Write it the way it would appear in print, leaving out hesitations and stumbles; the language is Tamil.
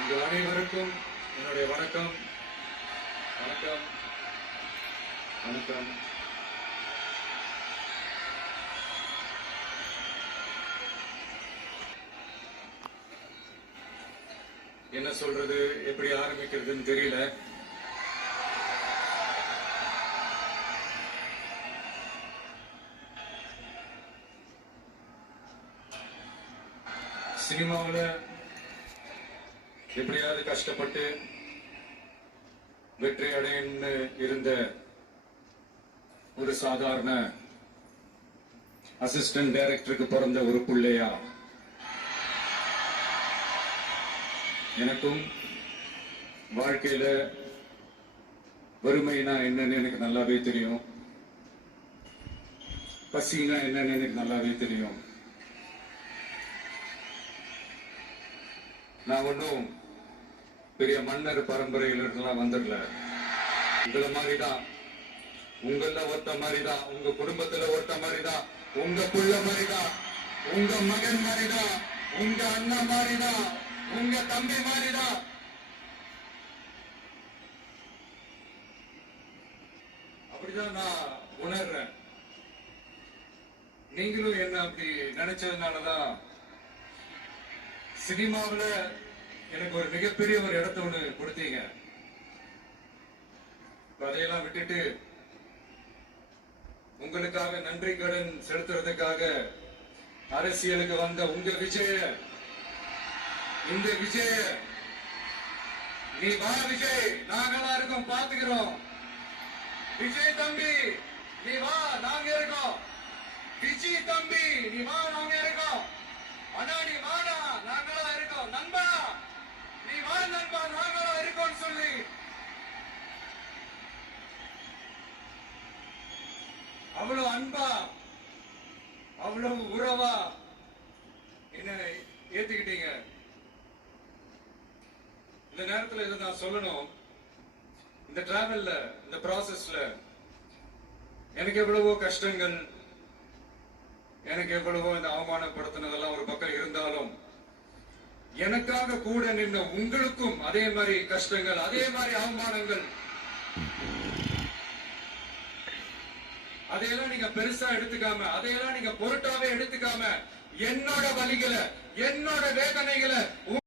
உங்கள் அனைவருக்கும் என்னுடைய வணக்கம். வணக்கம் வணக்கம். என்ன சொல்றது, எப்படி ஆரம்பிக்கிறதுன்னு தெரியல. சினிமாவில் எப்படியாவது கஷ்டப்பட்டு வெற்றி அடையன்னு இருந்த ஒரு சாதாரண அசிஸ்டன்ட் டைரக்டருக்கு பிறந்த ஒரு பிள்ளையா எனக்கும் வாழ்க்கையில வறுமைனா என்னன்னு எனக்கு நல்லாவே தெரியும். பசினா என்னன்னு எனக்கு நல்லாவே தெரியும். நான் ஒன்னும் பெரிய மன்னர் பரம்பரையிலாம் வந்துடல. உங்களை மாதிரிதான், உங்கள ஒருத்த மாதிரிதான், உங்க குடும்பத்துல ஒருத்த மாதிரிதான், உங்க புள்ள மாதிரிதான், உங்க மகன் மாதிரிதான், உங்க அண்ணன் மாதிரிதான், உங்க தம்பி மாதிரிதான். அப்படிதான் நான் உணர்றேன். நீங்களும் என்ன அப்படி நினைச்சதுனாலதான் சினிமாவில் எனக்கு ஒரு மிகப்பெரிய ஒரு இடத்த ஒண்ணு கொடுத்தீங்க. அதையெல்லாம் விட்டுட்டு உங்களுக்காக நன்றி கடன் செலுத்துறதுக்காக அரசியலுக்கு வந்த உங்க விஜய, இந்த விஜய, நீ வா விஜய், நாங்களா இருக்கோம், பாத்துக்கிறோம். விஜய் தம்பி நீ வா, நாங்க இருக்கோம். விஜய் தம்பி நீ வா, நாங்க இருக்கோம். அண்ணா நீ வாடா, நாங்களா இருக்கோம். நண்பா நீ வா, நண்பா நாங்களா இருக்கோம் சொல்லி அவ்வளவு அன்பா, அவ்வளவு உறவா என்ன ஏத்துக்கிட்டீங்க. இந்த நேரத்தில் இதை நான் சொல்லணும். இந்த டிராவல்ல, இந்த ப்ராசஸ்ல எனக்கு எவ்வளவோ கஷ்டங்கள், எனக்கு எவ்வளவோ இந்த அவமானப்படுத்தினதெல்லாம் ஒரு பக்கம் இருந்தாலும், எனக்காக கூட நின்ற உங்களுக்கும் அதே மாதிரி கஷ்டங்கள், அதே மாதிரி அவமானங்கள், அதையெல்லாம் நீங்க பெருசா எடுத்துக்காம, அதையெல்லாம் நீங்க பொருட்டாவே எடுத்துக்காம, என்னோட வலிகளை, என்னோட வேதனைகளை